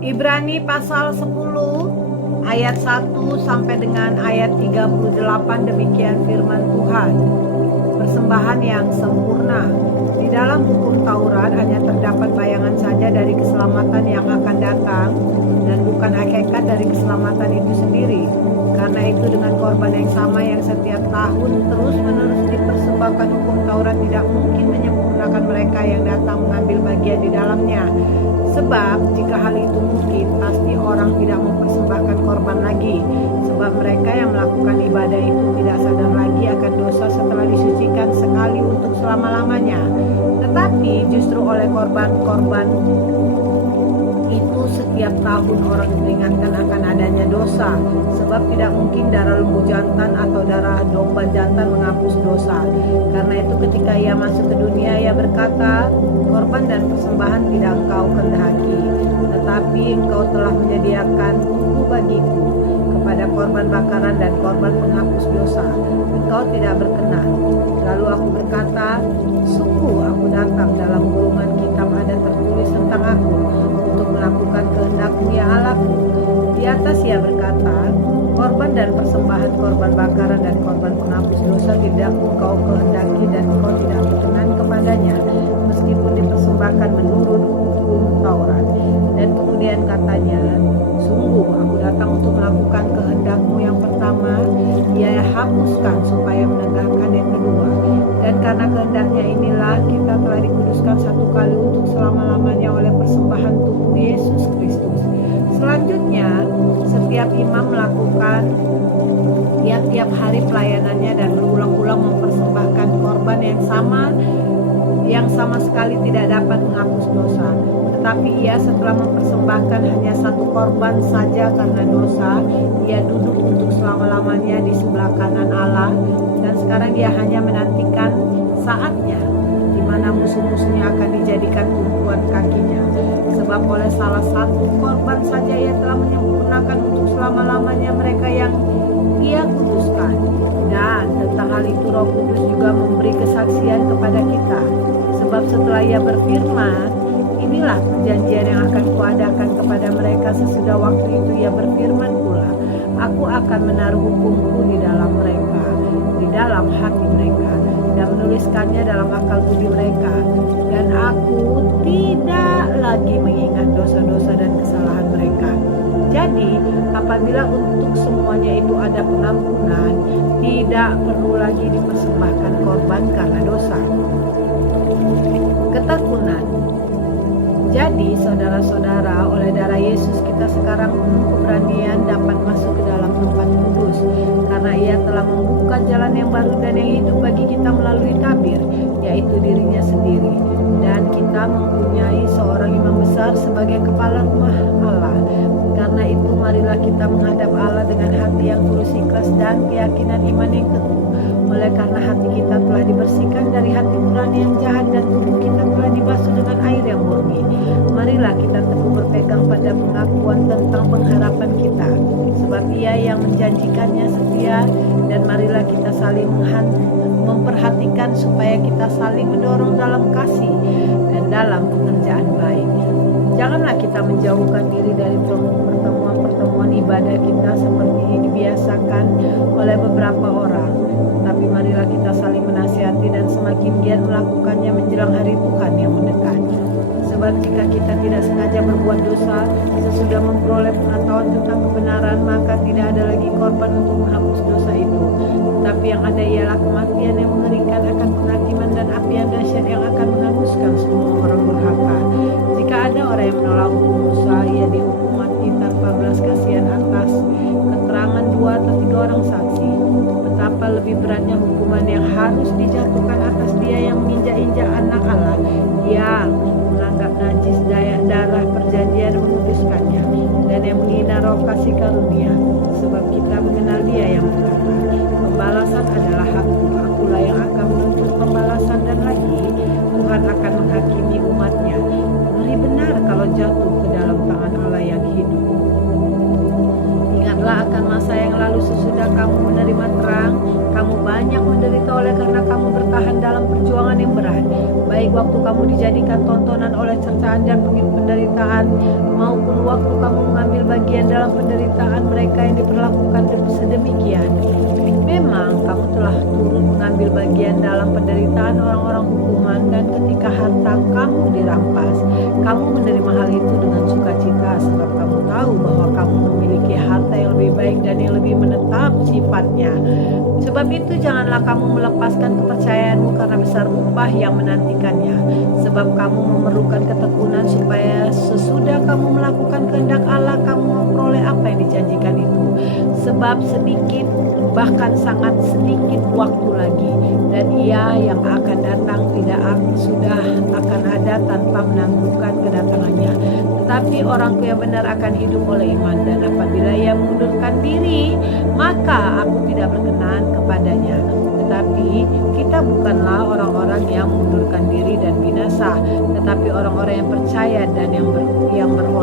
Ibrani pasal 10 ayat 1 sampai dengan ayat 38, demikian firman Tuhan. Persembahan yang sempurna. Di dalam hukum Taurat hanya terdapat bayangan saja dari keselamatan yang akan datang dan bukan hakikat dari keselamatan itu sendiri. Karena itu dengan korban yang sama yang setiap tahun terus-menerus dipersembahkan, hukum Taurat tidak mungkin menyempurnakan mereka yang datang mengambil bagian di dalamnya. Sebab jika hal itu mungkin, pasti orang tidak mempersembahkan korban lagi. Sebab mereka yang melakukan ibadah itu tidak sadar lagi akan dosa setelah disucikan sekali untuk selama-lamanya. Tetapi justru oleh korban-korban itu setiap tahun orang diperingatkan akan adanya dosa. Sebab tidak mungkin darah lembu jantan atau darah domba jantan menghapus dosa. Karena itu ketika ia masuk ke dunia, ia berkata, korban dan persembahan tidak engkau kehendaki, tetapi engkau telah menyediakan tubuh bagiku. Kepada korban bakaran dan korban penghapus dosa engkau tidak berkenan. Lalu aku berkata, sungguh aku datang, dalam gulungan kitab ada tertulis tentang aku, untuk melakukan kehendak-Mu ya Allahku. Di atas ia berkata, korban dan persembahan, korban bakaran dan korban penghapus dosa tidak engkau kehendaki dan engkau tidak berkenan kepadanya, meskipun dipersembahkan menurut hukum Taurat. Dan kemudian katanya, sungguh aku datang untuk melakukan kehendak-Mu yang pertama, ia hapuskan supaya menegakkan yang kedua. Dan karena kehendaknya inilah kita telah dikuduskan satu kali untuk selama-lamanya oleh persembahan tubuh Yesus Kristus. Selanjutnya, setiap imam melakukan tiap-tiap hari pelayanannya dan berulang-ulang mempersembahkan korban yang sama sekali tidak dapat menghapus dosa. Tetapi ia setelah mempersembahkan hanya satu korban saja karena dosa, ia duduk untuk selama-lamanya di sebelah kanan Allah. Dan sekarang ia hanya menantikan saatnya di mana musuh-musuhnya akan dijadikan tumpuan kakinya. Sebab oleh salah satu korban saja ia telah menyempurnakan untuk selama-lamanya mereka yang ia kuduskan. Dan tentang hal itu Roh Kudus juga memberi kesaksian kepada kita. Sebab setelah ia berfirman, inilah perjanjian yang akan kuadakan kepada mereka sesudah waktu itu, ia berfirman pula, aku akan menaruh hukumku di dalam mereka, di dalam hati mereka, dan menuliskannya dalam akal budi mereka. Dan aku tidak lagi mengingat dosa-dosa dan kesalahan mereka. Jadi apabila untuk semuanya itu ada pengampunan, tidak perlu lagi dipersembahkan korban karena dosa. Ketekunan. Jadi saudara-saudara, oleh darah Yesus kita sekarang penuh keberanian dapat masuk ke dalam tempat kudus, karena ia telah membuka jalan yang baru dan yang hidup bagi kita melalui tabir, yaitu dirinya sendiri. Dan kita mempunyai seorang imam besar sebagai kepala rumah Allah. Karena itu marilah kita menghadap Allah dengan hati yang tulus, ikhlas dan keyakinan iman yang teguh. Oleh karena hati kita telah dibersihkan dari hati nurani yang jahat dan tubuh kita telah dibasuh dengan air yang murni, marilah kita teguh berpegang pada pengakuan tentang pengharapan kita. Sebab ia yang menjanjikannya setia. Dan marilah kita saling memperhatikan supaya kita saling mendorong dalam kasih dan dalam pekerjaan baik. Janganlah kita menjauhkan diri dari pertemuan-pertemuan ibadah kita seperti dibiasakan oleh beberapa orang. Tapi marilah kita saling menasihati dan semakin giat melakukannya menjelang hari Tuhan yang mendekat. Sebab jika kita tidak sengaja berbuat dosa, sesudah memperoleh pengetahuan tentang kebenaran, maka tidak ada lagi korban untuk menghapus dosa itu. Tetapi yang ada ialah kematian yang mengerikan akan penghakiman dan api yang dahsyat yang akan menghanguskan semua orang durhaka. Jika ada orang yang menolak hukum Musa, ia dihukum mati tanpa belas kasihan atas keterangan 2 atau 3 orang saksi. Betapa lebih beratnya hukuman yang harus dijatuhkan atas dia yang menginjak-injak anak Allah, yang menganggap najis darah perjanjian menguduskannya, dan yang menghina roh kasih karunia. Sebab kita mengenal dia yang berkata, pembalasan adalah hakku, akulah yang akan menuntut pembalasan, dan lagi Tuhan akan menghakimi umatnya. Ngeri benar kalau jatuh ke dalam tangan Allah yang hidup. Ingatlah akan masa yang lalu sesudah kamu menerima terang, kamu banyak menderita oleh karena kamu bertahan baik waktu kamu dijadikan tontonan oleh cercaan dan penderitaan, maupun waktu kamu mengambil bagian dalam penderitaan mereka yang diperlakukan sedemikian. Memang kamu telah turut mengambil bagian dalam penderitaan orang-orang hukuman, dan ketika harta kamu dirampas, kamu menerima hal itu dengan sukacita, sebab kamu tahu bahwa kamu memiliki harta yang lebih baik dan yang lebih menetap sifatnya. Sebab itu janganlah kamu melepaskan kepercayaanmu karena besar upah yang menantikannya. Sebab kamu memerlukan ketekunan supaya sesudah kamu melakukan kehendak Allah, kamu memperoleh apa yang dijanjikan itu. Sebab sedikit, bahkan sangat sedikit waktu lagi, dan Ia yang akan datang sudah akan ada tanpa menanggungkan kedatangannya. Tetapi orangku yang benar akan hidup oleh iman, dan apabila ia mengundurkan diri, maka aku tidak berkenan kepadanya. Tetapi kita bukanlah orang-orang yang mengundurkan diri dan binasa, tetapi orang-orang yang percaya dan yang berhormat